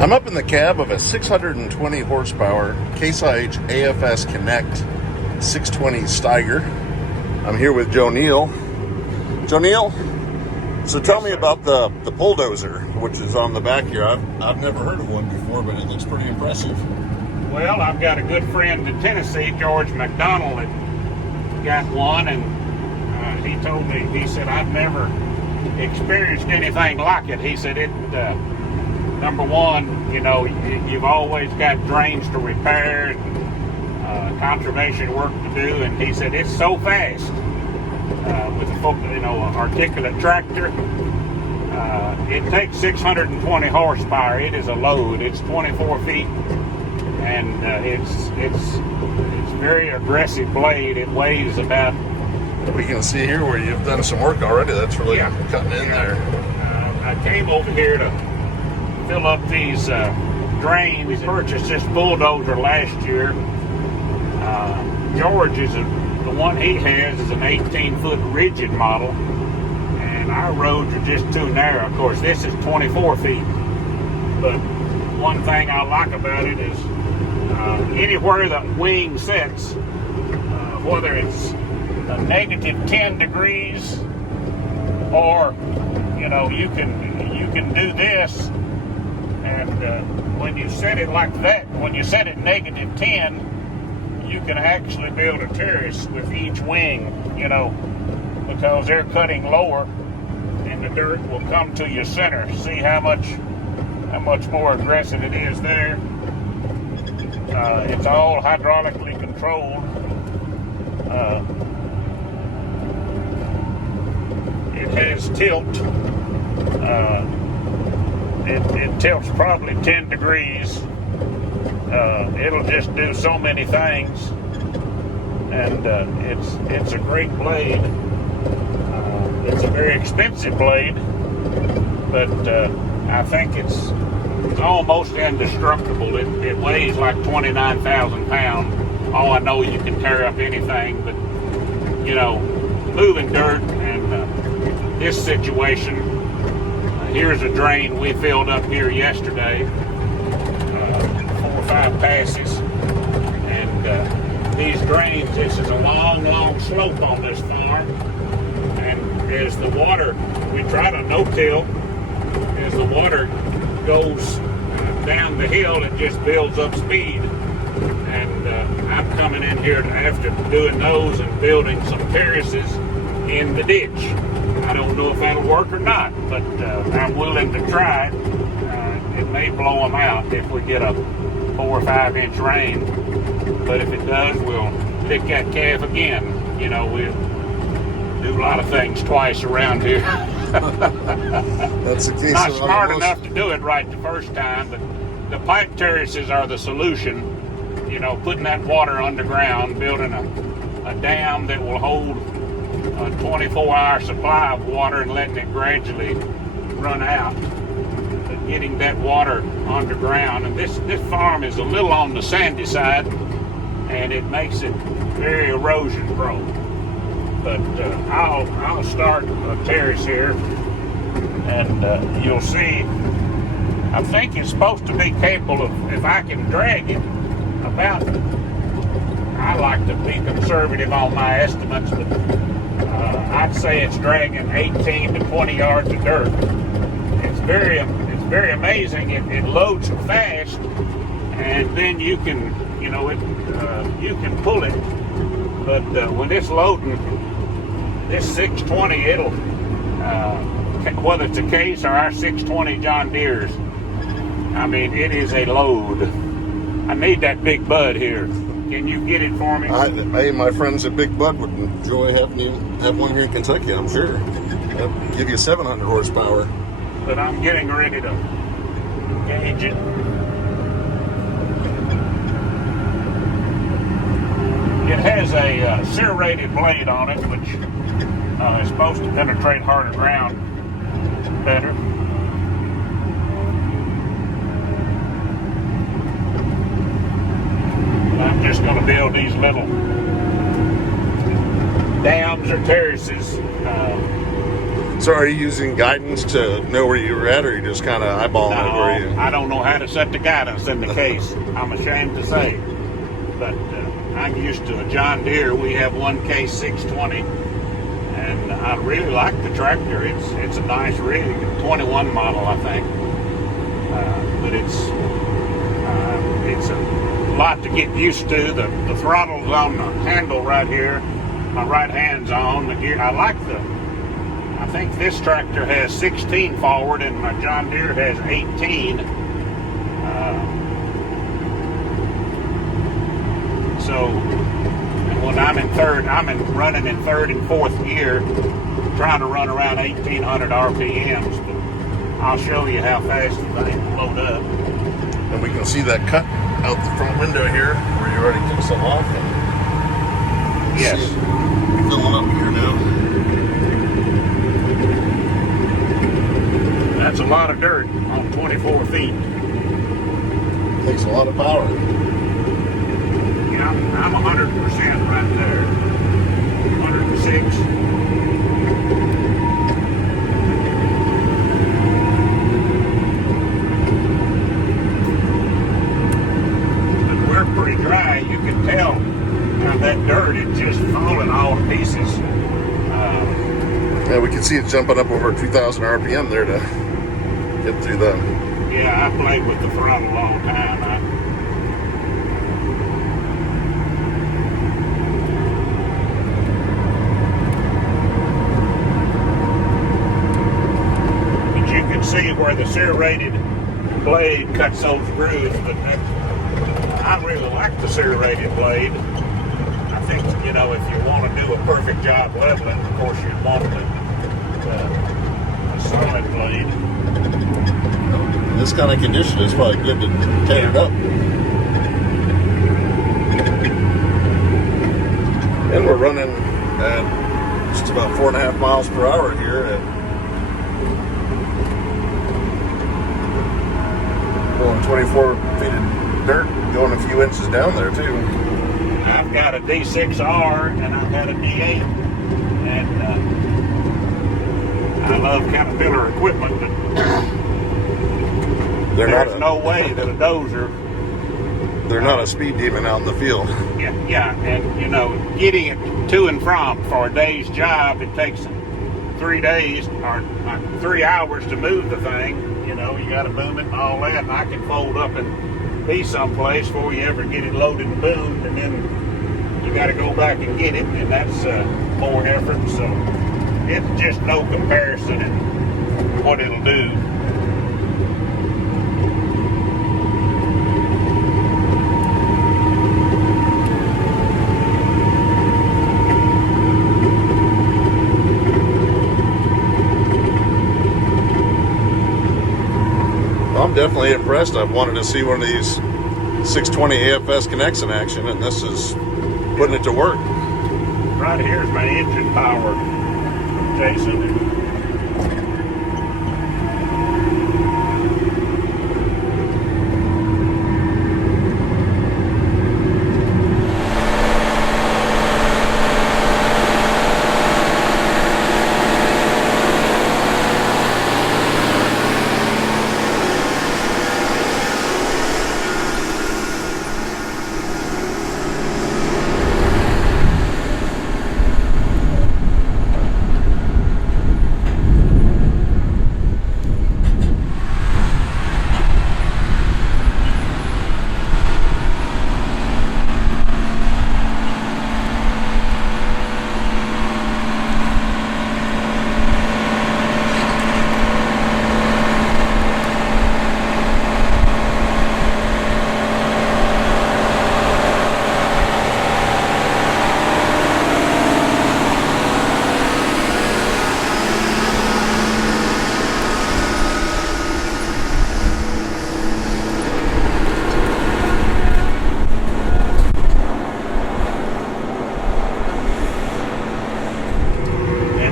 I'm up in the cab of a 620 horsepower CASE IH AFS Connect 620 Steiger. I'm here with Joe Neal. Joe Neal, so tell me about the Pull DOZER, which is on the back here. I've never heard of one before, but it looks pretty impressive. Well, I've got a good friend in Tennessee, George McDonald, that got one, and he told me, he said, I've never experienced anything like it. He said, number one, you know, you've always got drains to repair and conservation work to do, and he said, it's so fast with a articulate tractor. It takes 620 horsepower. It is a load. It's 24 feet. And it's very aggressive blade. It weighs about. We can see here where you've done some work already. That's really cutting in there. I came over here to fill up these drains. We purchased this Pull DOZER last year. George the one he has is an 18-foot rigid model, and our roads are just too narrow. Of course, this is 24 feet. But one thing I like about it is anywhere the wing sits, whether it's a negative 10 degrees or you can do this, and when you set it like that, when you set it negative 10, you can actually build a terrace with each wing, because they're cutting lower and the dirt will come to your center. See how much more aggressive it is there. It's all hydraulically controlled. It has tilt. It tilts probably 10 degrees. It'll just do so many things, and it's a great blade. It's a very expensive blade, but I think it's almost indestructible. It weighs like 29,000 pounds. Oh, I know you can tear up anything, but moving dirt and this situation. Here's a drain we filled up here yesterday, 4 or 5 passes, and these drains. This is a long slope on this farm, and as the water, we try to no-till. As the water goes down the hill, it just builds up speed. And I'm coming in here after doing those and building some terraces in the ditch. I don't know if that'll work or not, but I'm willing to try it. It may blow them out if we get a 4 or 5 inch rain. But if it does, we'll pick that calf again. We'll do a lot of things twice around here. That's the case. Not smart enough to do it right the first time, but the pipe terraces are the solution. Putting that water underground, building a dam that will hold a 24-hour supply of water and letting it gradually run out. But getting that water underground, and this farm is a little on the sandy side, and it makes it very erosion prone. But I'll start a terrace here, and you'll see. I think it's supposed to be capable of, if I can drag it about, I like to be conservative on my estimates, but I'd say it's dragging 18 to 20 yards of dirt. It's very amazing. It loads fast, and then you can you can pull it. But when it's loading, this 620, it'll whether it's a Case or our 620 John Deere's, I mean, it is a load. I need that big bud here. Can you get it for me? Hey, my friends at Big Bud would enjoy having you have one here in Kentucky, I'm sure. That'd give you 700 horsepower. But I'm getting ready to gauge it. It has a serrated blade on it, which is supposed to penetrate harder ground better. I'm just going to build these little dams or terraces So are you using guidance to know where you were at, or are you just kind of eyeballing it where you... I don't know how to set the guidance in the case. I'm ashamed to say. But I'm used to a John Deere. We have one CASE 620. And I really like the tractor. It's a nice rig. 21 model, I think. But it's a lot to get used to. The throttle's on the handle right here. My right hand's on. The gear. I think this tractor has 16 forward, and my John Deere has 18. So when I'm running in third and fourth gear, trying to run around 1,800 RPMs. But I'll show you how fast the thing will load up. And we can see that cut out the front window here, where you already took some off. Yes. Filling up here now. That's a lot of dirt on 24 feet. Takes a lot of power. Yeah, I'm 100% right there. 106. But we're pretty dry. You can tell how that dirt is just falling all to pieces. Yeah, we can see it jumping up over 2,000 RPM there to get through that. Yeah, I played with the throttle a long time. But you can see where the serrated blade cuts those grooves. But I really like the serrated blade. I think, if you want to do a perfect job leveling, of course you'd want the solid blade. In this kind of condition, it's probably good to tear it up. And we're running at just about 4.5 miles per hour here. Going 24 feet of dirt, going a few inches down there too. I've got a D6R and I've got a D8, and I love Caterpillar equipment, but there's no way that a dozer. They're not a speed demon out in the field. Yeah, and getting it to and from for a day's job, it takes 3 days or 3 hours to move the thing. You got to boom it and all that, and I can fold up and be someplace before you ever get it loaded and boomed, and then you got to go back and get it, and that's more effort. So it's just no comparison in what it'll do. I'm definitely impressed. I've wanted to see one of these 620 AFS Connects in action, and this is putting it to work. Right here's my engine power, Jason.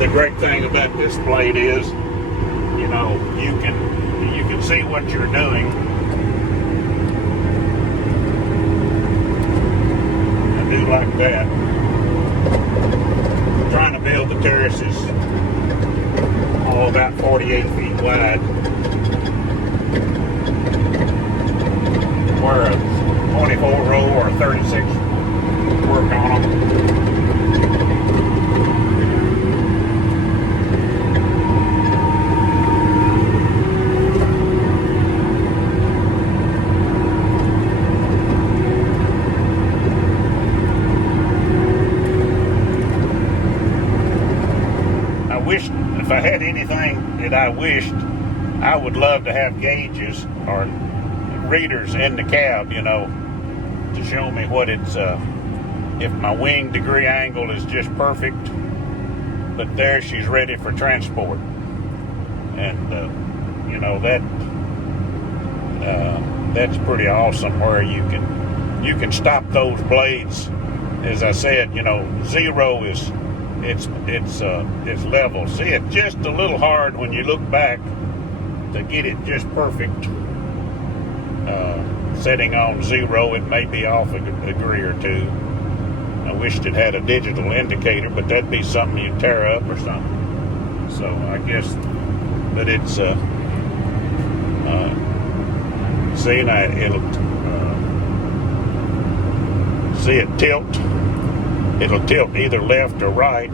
The great thing about this blade is, you can see what you're doing. I do like that. I'm trying to build the terraces all about 48 feet wide. Where a 24 row or a 36 work on them. I wish, if I had anything that I wished, I would love to have gauges or readers in the cab, you know, to show me what it's, if my wing degree angle is just perfect, but there she's ready for transport. And, you know, that's pretty awesome, where you can stop those blades. As I said, you know, zero is, it's level. See, it's just a little hard when you look back to get it just perfect. Setting on zero, it may be off a degree or two. I wished it had a digital indicator, but that'd be something you'd tear up or something. So I guess, but it's see, now it'll see it tilt. It'll tilt either left or right.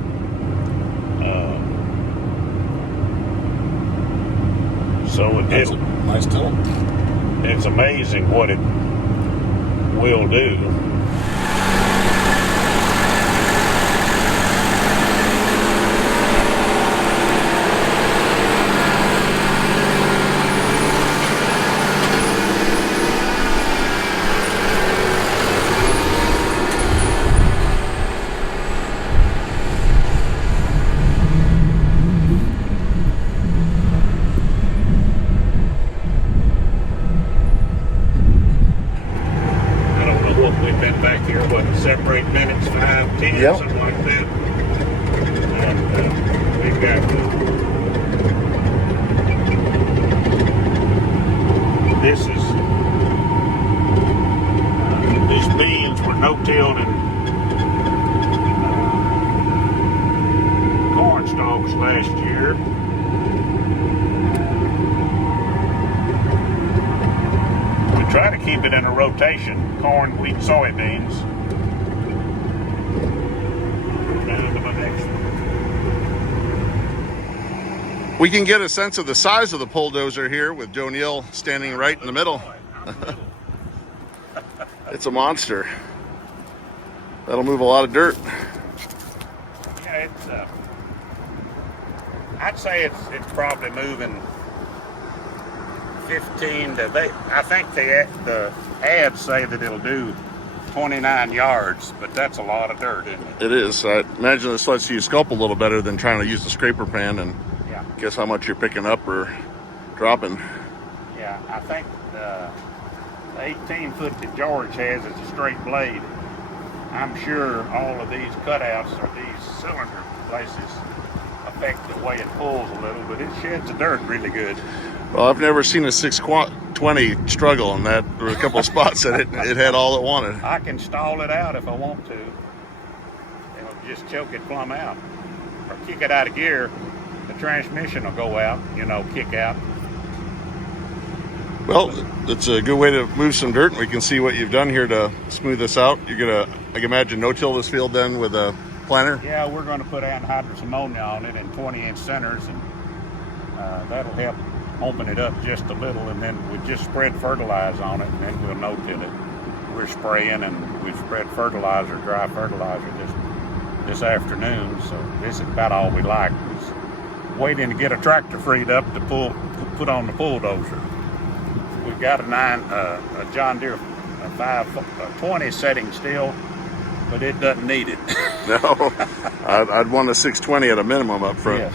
So That's a nice tilt. It's amazing what it will do. Back here, what, separate minutes, 5, 10, yep. Something like that. And we've got this is these beans were no-tilled and corn stalks last year. Try to keep it in a rotation: corn, wheat, soybeans. Down to my next one. We can get a sense of the size of the Pull DOZER here with Joe Neal standing right in the middle. It's a monster. That'll move a lot of dirt. Yeah, it's. I'd say it's probably moving 15 to, I think the ads say that it'll do 29 yards, but that's a lot of dirt, isn't it? It is. I imagine this lets you sculpt a little better than trying to use the scraper pan and guess how much you're picking up or dropping. Yeah, I think the 18-foot that George has is a straight blade. I'm sure all of these cutouts or these cylinder places affect the way it pulls a little, but it sheds the dirt really good. Well, I've never seen a 620 struggle in that. There were a couple of spots that it had all it wanted. I can stall it out if I want to. It'll just choke it plumb out. Or kick it out of gear, the transmission will go out, you know, kick out. Well, it's a good way to move some dirt, and we can see what you've done here to smooth this out. You're going to, I can imagine, no-till this field then with a planter? Yeah, we're going to put anhydrous ammonia on it in 20-inch centers, and that'll help open it up just a little, and then we just spread fertilizer on it, and then we'll no-till it. We're spraying, and we've spread fertilizer, dry fertilizer this afternoon, so this is about all we like. Is waiting to get a tractor freed up to put on the Pull DOZER. We've got a John Deere 520 setting still, but it doesn't need it. No, I'd want a 620 at a minimum up front. Yes.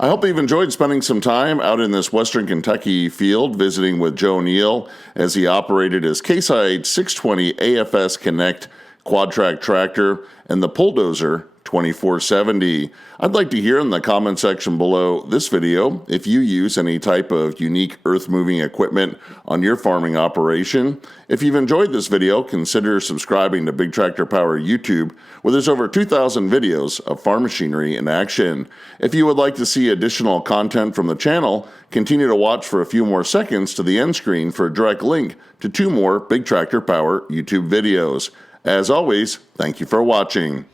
I hope you've enjoyed spending some time out in this Western Kentucky field visiting with Joe Neal as he operated his Case IH 620 AFS Connect QUADTRAC Tractor, and the Pull DOZER 2470. I'd like to hear in the comment section below this video if you use any type of unique earth-moving equipment on your farming operation. If you've enjoyed this video, consider subscribing to Big Tractor Power YouTube, where there's over 2,000 videos of farm machinery in action. If you would like to see additional content from the channel, continue to watch for a few more seconds to the end screen for a direct link to 2 more Big Tractor Power YouTube videos. As always, thank you for watching.